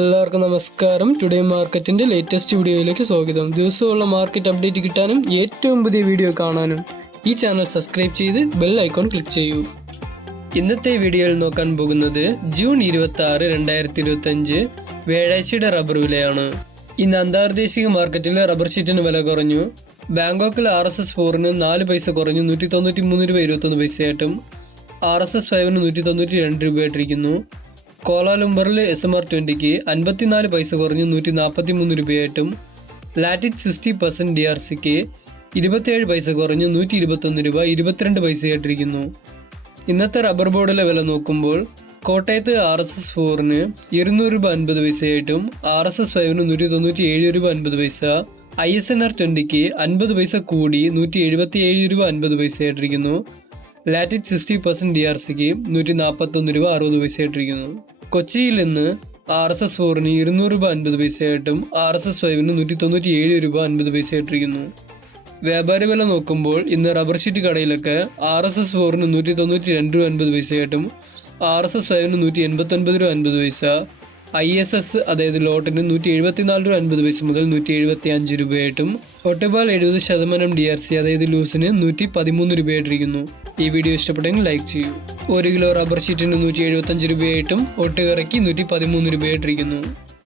എല്ലാവർക്കും നമസ്കാരം. ടുഡേ മാർക്കറ്റിന്റെ ലേറ്റസ്റ്റ് വീഡിയോയിലേക്ക് സ്വാഗതം. ദിവസമുള്ള മാർക്കറ്റ് അപ്ഡേറ്റ് കിട്ടാനും ഏറ്റവും പുതിയ വീഡിയോ കാണാനും ഈ ചാനൽ സബ്സ്ക്രൈബ് ചെയ്ത് ബെൽ ഐക്കോൺ ക്ലിക്ക് ചെയ്യൂ. ഇന്നത്തെ വീഡിയോയിൽ നോക്കാൻ പോകുന്നത് ജൂൺ 26, 2025 വ്യാഴാഴ്ചയുടെ റബ്ബർ വിലയാണ്. ഇന്ന് അന്തർദേശീയ മാർക്കറ്റിലെ റബ്ബർ ഷീറ്റിന് വില കുറഞ്ഞു. ബാങ്കോക്കിൽ RSS 4-ന് 4 പൈസ കുറഞ്ഞു 193 രൂപ 21 പൈസയായിട്ടും RSS 5-ന് 192 രൂപയായിട്ടിരിക്കുന്നു. കോലാലംബറിൽ SMR 20-ക്ക് 54 പൈസ കുറഞ്ഞ് 143 രൂപയായിട്ടും ലാറ്റിറ്റ് 60% DRCക്ക് 27 പൈസ കുറഞ്ഞ് 121 രൂപ 22 പൈസയായിട്ടിരിക്കുന്നു. ഇന്നത്തെ റബ്ബർ ബോർഡിലെ വില നോക്കുമ്പോൾ കോട്ടയത്ത് RSS 4-ന് 200 രൂപ 50 പൈസയായിട്ടും RSS 5-ന് 197 രൂപ 50 പൈസ, ISNR 20-ക്ക് 50 പൈസ കൂടി 177 രൂപ 50 പൈസയായിട്ടിരിക്കുന്നു. ലാറ്റിറ്റ് 60% DRCക്ക് 141 രൂപ 60 പൈസയായിട്ടിരിക്കുന്നു. കൊച്ചിയിൽ ഇന്ന് RSS 4-ന് 200 രൂപ 50 പൈസയായിട്ടും RSS 5-ന് 197 രൂപ 50 പൈസയായിട്ടിരിക്കുന്നു. വ്യാപാരി വില നോക്കുമ്പോൾ ഇന്ന് റബ്ബർ ഷീറ്റ് കടയിലൊക്കെ RSS 4-ന് 192 രൂപ 50 പൈസയായിട്ടും RSS 5-ന് 189 രൂപ 50 പൈസ, ISS അതായത് ലോട്ടിന് 174 രൂപ 50 പൈസ മുതൽ 175 രൂപയായിട്ടും ഒട്ടുപാൽ 70% DRC അതായത് ലൂസിന് 113 രൂപയായിട്ടിരിക്കുന്നു. ഈ വീഡിയോ ഇഷ്ടപ്പെട്ടെങ്കിൽ ലൈക്ക് ചെയ്യൂ. 1 കിലോ റബ്ബർ ഷീറ്റിന് 175 രൂപയായിട്ടും ഒട്ടുകറയ്ക്ക് 113 രൂപയായിട്ടിരിക്കുന്നു.